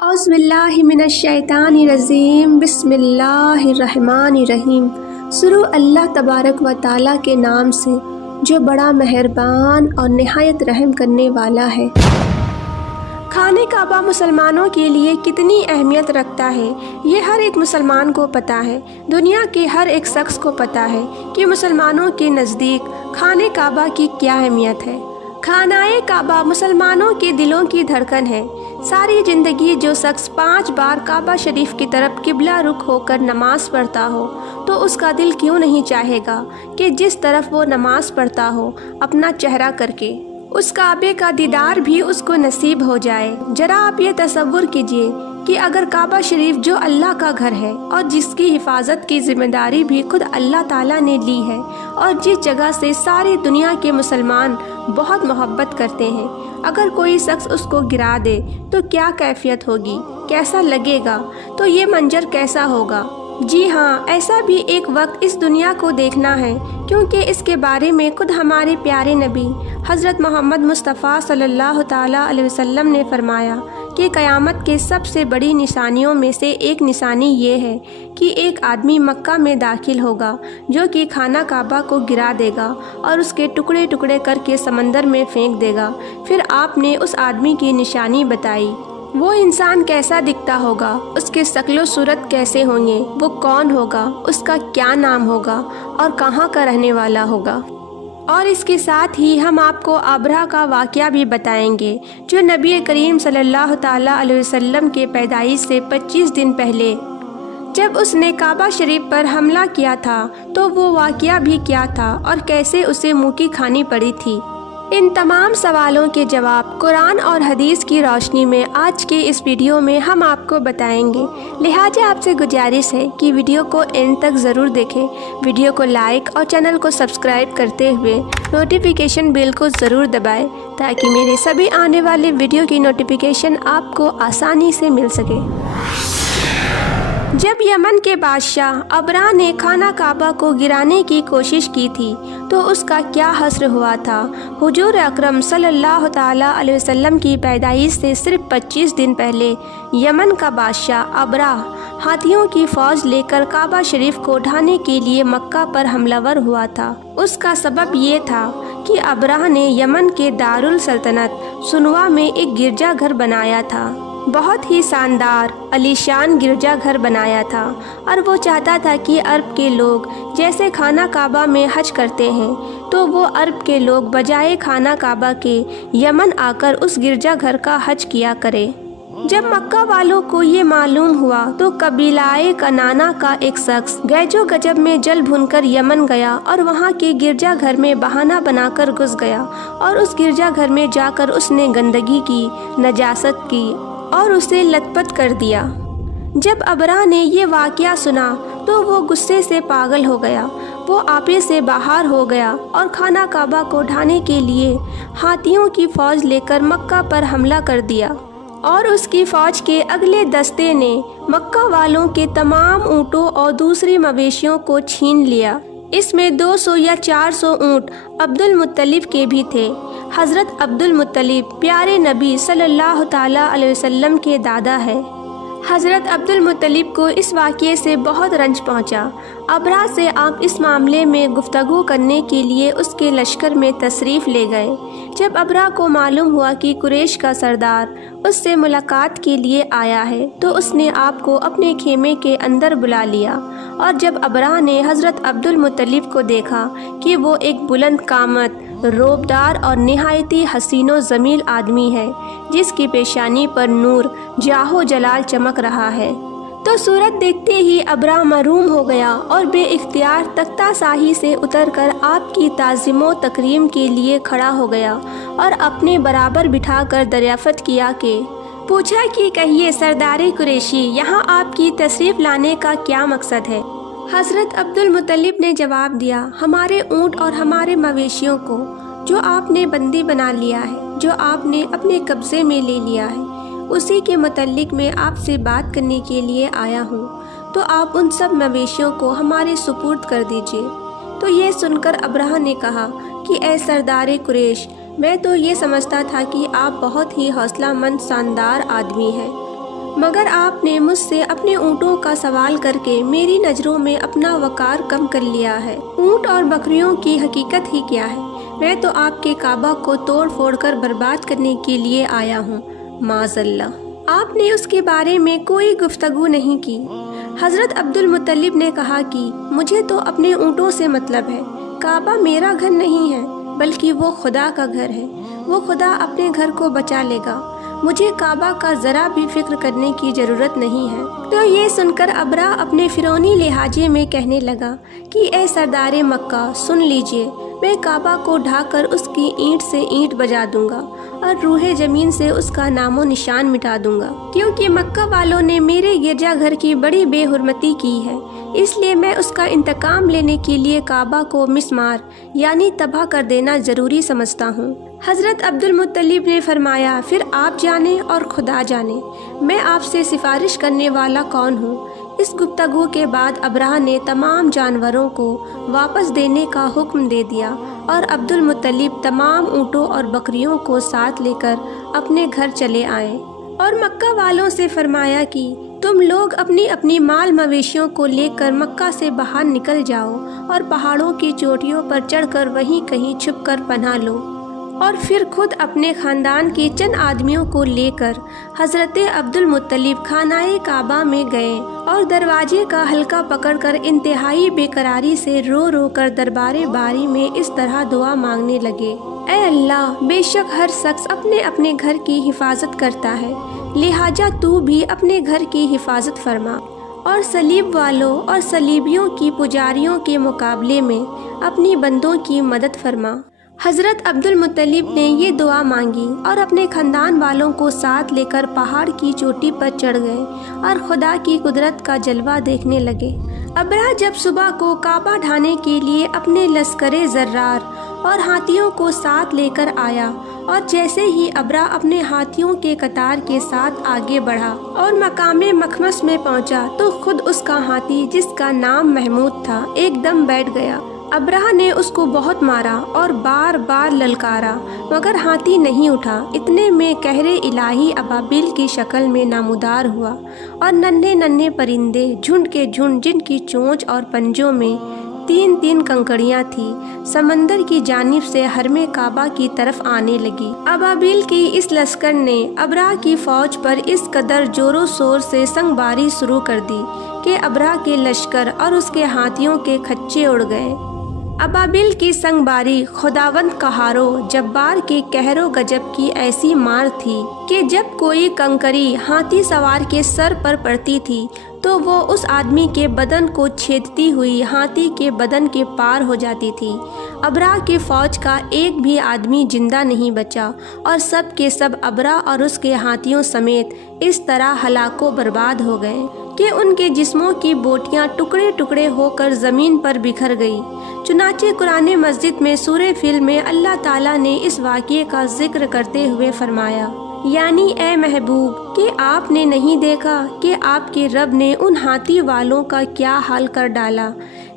اعوذ باللہ من الشیطان الرجیم بسم اللہ الرحمن الرحیم۔ شروع اللہ تبارک و تعالیٰ کے نام سے جو بڑا مہربان اور نہایت رحم کرنے والا ہے۔ خانہ کعبہ مسلمانوں کے لیے کتنی اہمیت رکھتا ہے یہ ہر ایک مسلمان کو پتہ ہے۔ دنیا کے ہر ایک شخص کو پتہ ہے کہ مسلمانوں کے نزدیک خانہ کعبہ کی کیا اہمیت ہے۔ خانہ کعبہ مسلمانوں کے دلوں کی دھڑکن ہے۔ ساری زندگی جو شخص 5 بار کعبہ شریف کی طرف قبلہ رخ ہو کر نماز پڑھتا ہو تو اس کا دل کیوں نہیں چاہے گا کہ جس طرف وہ نماز پڑھتا ہو اپنا چہرہ کر کے اس کعبے کا دیدار بھی اس کو نصیب ہو جائے۔ ذرا آپ یہ تصور کیجئے کہ اگر کعبہ شریف جو اللہ کا گھر ہے اور جس کی حفاظت کی ذمہ داری بھی خود اللہ تعالیٰ نے لی ہے اور جس جگہ سے ساری دنیا کے مسلمان بہت محبت کرتے ہیں، اگر کوئی شخص اس کو گرا دے تو کیا کیفیت ہوگی، کیسا لگے گا، تو یہ منظر کیسا ہوگا؟ جی ہاں، ایسا بھی ایک وقت اس دنیا کو دیکھنا ہے، کیونکہ اس کے بارے میں خود ہمارے پیارے نبی حضرت محمد مصطفیٰ صلی اللہ تعالیٰ علیہ وسلم نے فرمایا کہ قیامت کے سب سے بڑی نشانیوں میں سے ایک نشانی یہ ہے کہ ایک آدمی مکہ میں داخل ہوگا جو کہ خانہ کعبہ کو گرا دے گا اور اس کے ٹکڑے ٹکڑے کر کے سمندر میں پھینک دے گا۔ پھر آپ نے اس آدمی کی نشانی بتائی۔ وہ انسان کیسا دکھتا ہوگا، اس کے شکل و صورت کیسے ہوں گے، وہ کون ہوگا، اس کا کیا نام ہوگا اور کہاں کا رہنے والا ہوگا۔ اور اس کے ساتھ ہی ہم آپ کو ابرہہ کا واقعہ بھی بتائیں گے جو نبی کریم صلی اللہ تعالیٰ علیہ وسلم کے پیدائش سے 25 دن پہلے جب اس نے کعبہ شریف پر حملہ کیا تھا تو وہ واقعہ بھی کیا تھا اور کیسے اسے منہ کی کھانی پڑی تھی۔ ان تمام سوالوں کے جواب قرآن اور حدیث کی روشنی میں آج کے اس ویڈیو میں ہم آپ کو بتائیں گے، لہٰذا آپ سے گزارش ہے کہ ویڈیو کو اینڈ تک ضرور دیکھیں۔ ویڈیو کو لائک اور چینل کو سبسکرائب کرتے ہوئے نوٹیفیکیشن بیل کو ضرور دبائیں تاکہ میرے سبھی آنے والے ویڈیو کی نوٹیفیکیشن آپ کو آسانی سے مل سکے۔ جب یمن کے بادشاہ ابرہہ نے خانہ کعبہ کو گرانے کی کوشش کی تھی تو اس کا کیا حشر ہوا تھا۔ حضور اکرم صلی اللہ تعالیٰ علیہ وسلم کی پیدائش سے صرف 25 دن پہلے یمن کا بادشاہ ابرہہ ہاتھیوں کی فوج لے کر کعبہ شریف کو ڈھانے کے لیے مکہ پر حملہ ور ہوا تھا۔ اس کا سبب یہ تھا کہ ابرہہ نے یمن کے دارالسلطنت سنوا میں ایک گرجا گھر بنایا تھا، بہت ہی شاندار عالیشان گرجا گھر بنایا تھا، اور وہ چاہتا تھا کہ عرب کے لوگ جیسے خانہ کعبہ میں حج کرتے ہیں تو وہ عرب کے لوگ بجائے خانہ کعبہ کے یمن آ کر اس گرجا گھر کا حج کیا کرے۔ جب مکہ والوں کو یہ معلوم ہوا تو قبیلہ کنانہ کا ایک شخص گیج و گجب میں جل بھن کر یمن گیا اور وہاں کے گرجا گھر میں بہانہ بنا کر گھس گیا اور اس گرجا گھر میں جا کر اس نے گندگی کی، نجاست کی اور اسے لت پت کر دیا۔ جب ابرہہ نے یہ واقعہ سنا تو وہ غصے سے پاگل ہو گیا، وہ آپے سے باہر ہو گیا اور خانہ کعبہ کو ڈھانے کے لیے ہاتھیوں کی فوج لے کر مکہ پر حملہ کر دیا، اور اس کی فوج کے اگلے دستے نے مکہ والوں کے تمام اونٹوں اور دوسری مویشیوں کو چھین لیا۔ اس میں 200 یا 400 اونٹ عبد المطلب کے بھی تھے۔ حضرت عبد المطلب پیارے نبی صلی اللہ تعالیٰ علیہ وسلم کے دادا ہے۔ حضرت عبد المطلب کو اس واقعے سے بہت رنج پہنچا۔ ابرہہ سے آپ اس معاملے میں گفتگو کرنے کے لیے اس کے لشکر میں تشریف لے گئے۔ جب ابرہہ کو معلوم ہوا کہ قریش کا سردار اس سے ملاقات کے لیے آیا ہے تو اس نے آپ کو اپنے خیمے کے اندر بلا لیا، اور جب ابرہہ نے حضرت عبد المطلب کو دیکھا کہ وہ ایک بلند قامت، روبدار اور نہایتی حسین و جمیل آدمی ہے جس کی پیشانی پر نور، جاہ و جلال چمک رہا ہے، تو صورت دیکھتے ہی ابرہہ محروم ہو گیا اور بے اختیار تختہ شاہی سے اتر کر آپ کی تعظیم و تکریم کے لیے کھڑا ہو گیا اور اپنے برابر بٹھا کر دریافت کیا کہ پوچھا کہ کہیے سردار قریشی، یہاں آپ کی تشریف لانے کا کیا مقصد ہے؟ حضرت عبد المطلب نے جواب دیا، ہمارے اونٹ اور ہمارے مویشیوں کو جو آپ نے بندی بنا لیا ہے، جو آپ نے اپنے قبضے میں لے لیا ہے، اسی کے متعلق میں آپ سے بات کرنے کے لیے آیا ہوں، تو آپ ان سب مویشیوں کو ہمارے سپرد کر دیجیے۔ تو یہ سن کر ابرہہ نے کہا کہ اے سردار قریش، میں تو یہ سمجھتا تھا کہ آپ بہت ہی حوصلہ مند شاندار آدمی ہیں، مگر آپ نے مجھ سے اپنے اونٹوں کا سوال کر کے میری نظروں میں اپنا وقار کم کر لیا ہے۔ اونٹ اور بکریوں کی حقیقت ہی کیا ہے؟ میں تو آپ کے کعبہ کو توڑ پھوڑ کر برباد کرنے کے لیے آیا ہوں، معاذ اللہ۔ آپ نے اس کے بارے میں کوئی گفتگو نہیں کی۔ حضرت عبد المطلب نے کہا کہ مجھے تو اپنے اونٹوں سے مطلب ہے، کعبہ میرا گھر نہیں ہے بلکہ وہ خدا کا گھر ہے، وہ خدا اپنے گھر کو بچا لے گا، مجھے کعبہ کا ذرا بھی فکر کرنے کی ضرورت نہیں ہے۔ تو یہ سن کر ابرہ اپنے فرعونی لہجے میں کہنے لگا کہ اے سردار مکہ، سن لیجئے، میں کعبہ کو ڈھا کر اس کی اینٹ سے اینٹ بجا دوں گا اور روح زمین سے اس کا نام و نشان مٹا دوں گا، کیونکہ مکہ والوں نے میرے گرجا گھر کی بڑی بے حرمتی کی ہے، اس لیے میں اس کا انتقام لینے کے لیے کعبہ کو مسمار یعنی تباہ کر دینا ضروری سمجھتا ہوں۔ حضرت عبد المطلب نے فرمایا، پھر آپ جانے اور خدا جانے، میں آپ سے سفارش کرنے والا کون ہوں؟ اس گفتگو کے بعد ابرہ نے تمام جانوروں کو واپس دینے کا حکم دے دیا اور عبد المطلب تمام اونٹوں اور بکریوں کو ساتھ لے کر اپنے گھر چلے آئے اور مکہ والوں سے فرمایا کہ تم لوگ اپنی اپنی مال مویشیوں کو لے کر مکہ سے باہر نکل جاؤ اور پہاڑوں کی چوٹیوں پر چڑھ کر وہیں کہیں چھپ کر پناہ لو، اور پھر خود اپنے خاندان کے چند آدمیوں کو لے کر حضرت عبد المطلب خانہ کعبہ میں گئے اور دروازے کا حلقہ پکڑ کر انتہائی بے قراری سے رو رو کر دربار باری میں اس طرح دعا مانگنے لگے، اے اللہ، بے شک ہر شخص اپنے اپنے گھر کی حفاظت کرتا ہے، لہٰذا تو بھی اپنے گھر کی حفاظت فرما اور صلیب والوں اور صلیبیوں کی پجاریوں کے مقابلے میں اپنی بندوں کی مدد فرما۔ حضرت عبد المطلب نے یہ دعا مانگی اور اپنے خاندان والوں کو ساتھ لے کر پہاڑ کی چوٹی پر چڑھ گئے اور خدا کی قدرت کا جلوہ دیکھنے لگے۔ ابرہ جب صبح کو کعبہ ڈھانے کے لیے اپنے لشکر زرار اور ہاتھیوں کو ساتھ لے کر آیا، اور جیسے ہی ابرہ اپنے ہاتھیوں کے قطار کے ساتھ آگے بڑھا اور مقام مخمس میں پہنچا تو خود اس کا ہاتھی، جس کا نام محمود تھا، ایک دم بیٹھ گیا۔ ابرہ نے اس کو بہت مارا اور بار بار للکارا مگر ہاتھی نہیں اٹھا۔ اتنے میں قہر الہی ابابیل کی شکل میں نمودار ہوا اور ننھے ننھے پرندے جھنڈ کے جھنڈ، جن کی چونچ اور پنجوں میں تین تین کنکڑیاں تھیں، سمندر کی جانب سے حرم کعبہ کی طرف آنے لگی۔ ابابیل کی اس لشکر نے ابرہ کی فوج پر اس قدر زور و شور سے سنگ باری شروع کر دی کہ ابرہ کے لشکر اور اس کے ہاتھیوں کے کھچے اڑ گئے۔ ابابیل کی سنگ باری خداوند قہار و جبار کے قہر و غضب کی ایسی مار تھی کہ جب کوئی کنکری ہاتھی سوار کے سر پر پڑتی تھی تو وہ اس آدمی کے بدن کو چھیدتی ہوئی ہاتھی کے بدن کے پار ہو جاتی تھی۔ ابرہ کے فوج کا ایک بھی آدمی زندہ نہیں بچا اور سب کے سب ابرہ اور اس کے ہاتھیوں سمیت اس طرح ہلاک و برباد ہو گئے کہ ان کے جسموں کی بوٹیاں ٹکڑے ٹکڑے ہو کر زمین پر بکھر گئی۔ چنانچہ قرآن مجید میں سورہ فیل میں اللہ تعالیٰ نے اس واقعے کا ذکر کرتے ہوئے فرمایا، یعنی اے محبوب، کہ آپ نے نہیں دیکھا کہ آپ کے رب نے ان ہاتھی والوں کا کیا حال کر ڈالا؟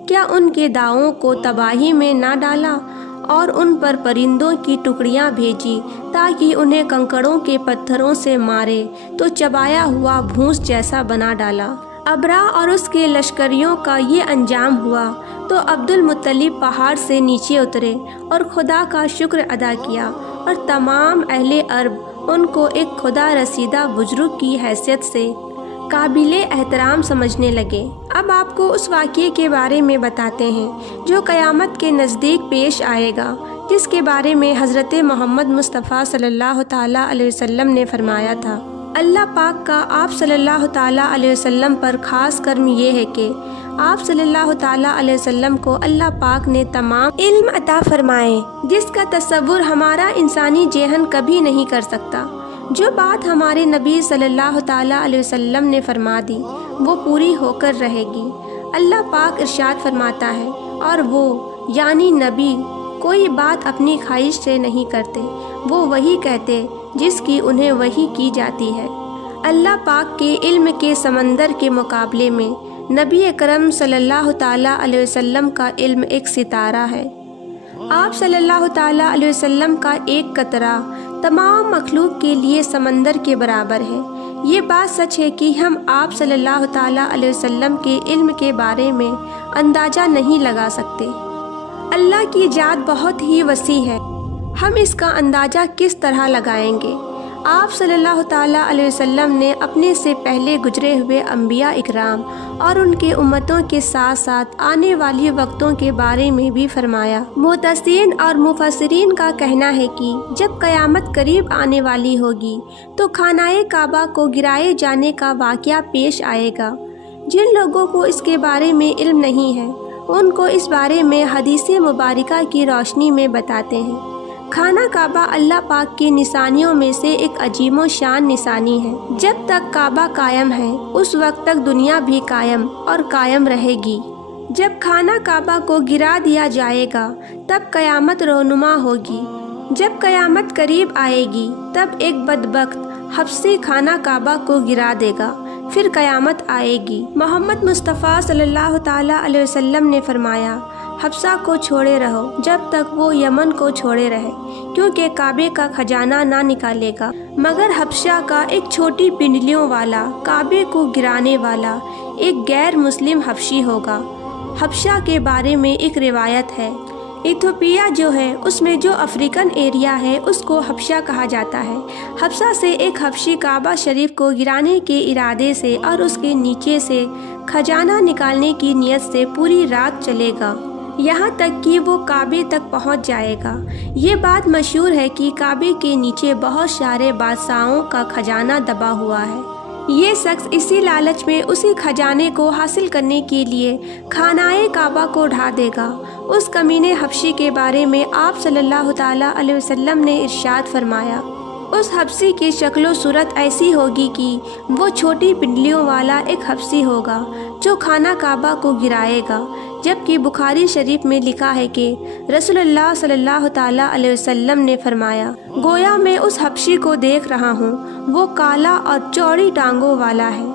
کیا ان کے داؤں کو تباہی میں نہ ڈالا اور ان پر پرندوں کی ٹکڑیاں بھیجی تاکہ انہیں کنکڑوں کے پتھروں سے مارے تو چبایا ہوا بھوس جیسا بنا ڈالا؟ ابرہ اور اس کے لشکریوں کا یہ انجام ہوا تو عبد المطلب پہاڑ سے نیچے اترے اور خدا کا شکر ادا کیا، اور تمام اہل عرب ان کو ایک خدا رسیدہ بزرگ کی حیثیت سے قابل احترام سمجھنے لگے۔ اب آپ کو اس واقعے کے بارے میں بتاتے ہیں جو قیامت کے نزدیک پیش آئے گا، جس کے بارے میں حضرت محمد مصطفیٰ صلی اللہ تعالیٰ علیہ وسلم نے فرمایا تھا۔ اللہ پاک کا آپ صلی اللہ تعالیٰ علیہ وسلم پر خاص کرم یہ ہے کہ آپ صلی اللہ تعالیٰ علیہ وسلم کو اللہ پاک نے تمام علم عطا فرمائے جس کا تصور ہمارا انسانی ذہن کبھی نہیں کر سکتا۔ جو بات ہمارے نبی صلی اللہ تعالیٰ علیہ وسلم نے فرما دی وہ پوری ہو کر رہے گی۔ اللہ پاک ارشاد فرماتا ہے، اور وہ یعنی نبی کوئی بات اپنی خواہش سے نہیں کرتے، وہ وہی کہتے جس کی انہیں وحی کی جاتی ہے۔ اللہ پاک کے علم کے سمندر کے مقابلے میں نبی اکرم صلی اللہ تعالیٰ علیہ وسلم کا علم ایک ستارہ ہے۔ آپ صلی اللہ تعالیٰ علیہ وسلم کا ایک قطرہ تمام مخلوق کے لیے سمندر کے برابر ہے، یہ بات سچ ہے کہ ہم آپ صلی اللہ تعالیٰ علیہ وسلم کے علم کے بارے میں اندازہ نہیں لگا سکتے۔ اللہ کی ذات بہت ہی وسیع ہے، ہم اس کا اندازہ کس طرح لگائیں گے؟ آپ صلی اللہ تعالیٰ علیہ وسلم نے اپنے سے پہلے گزرے ہوئے انبیاء اکرام اور ان کے امتوں کے ساتھ ساتھ آنے والی وقتوں کے بارے میں بھی فرمایا۔ محدثین اور مفسرین کا کہنا ہے کہ جب قیامت قریب آنے والی ہوگی تو خانہ کعبہ کو گرائے جانے کا واقعہ پیش آئے گا۔ جن لوگوں کو اس کے بارے میں علم نہیں ہے ان کو اس بارے میں حدیث مبارکہ کی روشنی میں بتاتے ہیں۔ خانہ کعبہ اللہ پاک کی نشانیوں میں سے ایک عظیم و شان نشانی ہے۔ جب تک کعبہ قائم ہے اس وقت تک دنیا بھی قائم اور قائم رہے گی۔ جب خانہ کعبہ کو گرا دیا جائے گا تب قیامت رونما ہوگی۔ جب قیامت قریب آئے گی تب ایک بدبخت حبشی خانہ کعبہ کو گرا دے گا، پھر قیامت آئے گی۔ محمد مصطفیٰ صلی اللہ تعالیٰ علیہ وسلم نے فرمایا، حبشہ کو چھوڑے رہو جب تک وہ یمن کو چھوڑے رہے، کیونکہ کعبے کا خزانہ نہ نکالے گا مگر حبشہ کا ایک چھوٹی پنڈلیوں والا، کعبے کو گرانے والا ایک غیر مسلم حبشی ہوگا۔ حبشہ کے بارے میں ایک روایت ہے، ایتھوپیا جو ہے اس میں جو افریقن ایریا ہے اس کو حبشہ کہا جاتا ہے۔ حبشہ سے ایک حبشی کعبہ شریف کو گرانے کے ارادے سے اور اس کے نیچے سے خزانہ نکالنے کی نیت سے پوری رات چلے گا، یہاں تک کہ وہ کعبے تک پہنچ جائے گا۔ یہ بات مشہور ہے کہ کعبے کے نیچے بہت سارے بادشاہوں کا خزانہ دبا ہوا ہے۔ یہ شخص اسی لالچ میں اسی خزانے کو حاصل کرنے کے لیے خانہ کعبہ کو ڈھا دے گا۔ اس کمینے حبشی کے بارے میں آپ صلی اللہ تعالیٰ علیہ وسلم نے ارشاد فرمایا، اس حبشی کی شکل و صورت ایسی ہوگی کہ وہ چھوٹی پنڈلیوں والا ایک حبشی ہوگا جو خانہ کعبہ کو گرائے گا، جبکہ بخاری شریف میں لکھا ہے کہ رسول اللہ صلی اللہ تعالیٰ علیہ وسلم نے فرمایا، گویا میں اس حبشی کو دیکھ رہا ہوں، وہ کالا اور چوڑی ٹانگوں والا ہے،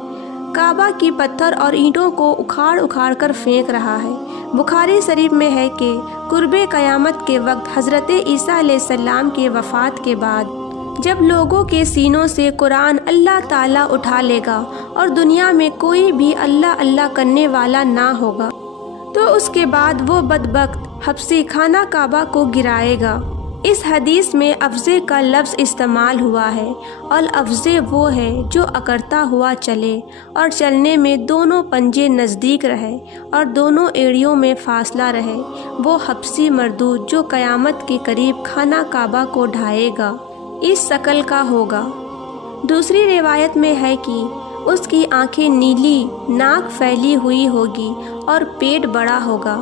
کعبہ کی پتھر اور اینٹوں کو اکھاڑ اکھاڑ کر پھینک رہا ہے۔ بخاری شریف میں ہے کہ قرب قیامت کے وقت حضرت عیسیٰ علیہ السلام کے وفات کے بعد جب لوگوں کے سینوں سے قرآن اللہ تعالیٰ اٹھا لے گا اور دنیا میں کوئی بھی اللہ اللہ کرنے والا نہ ہوگا تو اس کے بعد وہ بدبخت حبشی خانہ کعبہ کو گرائے گا۔ اس حدیث میں افزے کا لفظ استعمال ہوا ہے، اور افزے وہ ہے جو اکڑتا ہوا چلے اور چلنے میں دونوں پنجے نزدیک رہے اور دونوں ایڑیوں میں فاصلہ رہے، وہ حبشی مردود جو قیامت کے قریب خانہ کعبہ کو ڈھائے گا اس شکل کا ہوگا۔ دوسری روایت میں ہے کہ اس کی آنکھیں نیلی، ناک پھیلی ہوئی ہوگی اور پیٹ بڑا ہوگا۔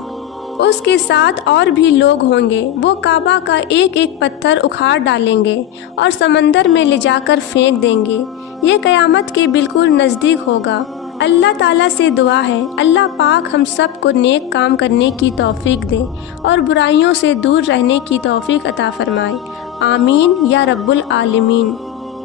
اس کے ساتھ اور بھی لوگ ہوں گے، وہ کعبہ کا ایک ایک پتھر اکھاڑ ڈالیں گے اور سمندر میں لے جا کر پھینک دیں گے۔ یہ قیامت کے بالکل نزدیک ہوگا۔ اللہ تعالیٰ سے دعا ہے اللہ پاک ہم سب کو نیک کام کرنے کی توفیق دے اور برائیوں سے دور رہنے کی توفیق عطا فرمائے، آمین یا رب العالمین۔